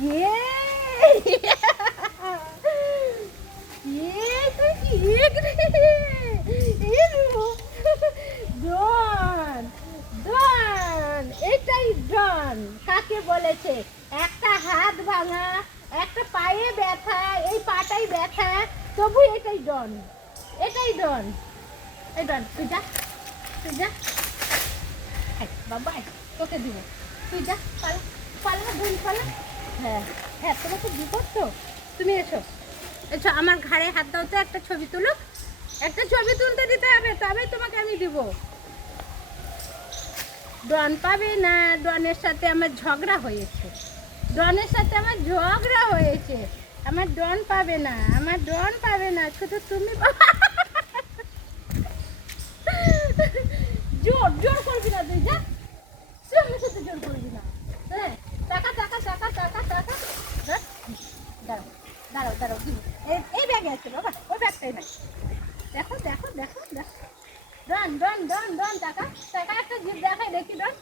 ইয়ে ইয়ে তুই কি এক রে ইলু ডন ডন এটাই ডন কাকে বলেছে একটা হাত ভাঙা একটা পায়ে ব্যথা এই পাটাই ব্যথা তবু এটাই ডন এটাই ডন এই ডন তুই যা বাবা তোকে দিব তুই যা পালা পালা বোন পালা হ্যাঁ হ্যাঁ তোমাকে বিপদ তো তুমি এসো এসো আমার ঘাড়ে হাত দাও তো একটা ছবি তুলো একটা ছবি তুলতে দিতে হবে তবেই তোমাকে আমি দিব ডন পাবে না ডনের সাথে আমার ঝগড়া হয়েছে ডনের সাথে আমার ঝগড়া হয়েছে আমার ডন পাবে না আমার ডন পাবে না শুধু তুমি জোর জোর করবি না তুই যা তুই আমার সাথে জোর করবি না হ্যাঁ টাকা টাকা টাকা টাকা টাকা হ্যাঁ দাঁড়াও দাঁড়াও দাঁড়াও দিব এই ব্যাগে আছে বাবা ওই ব্যাগটাই নাই দেখো দেখো দেখো দেখো ডন ডন ডন ডন টাকা টাকা একটা জিপ দেখাই দেখি ডন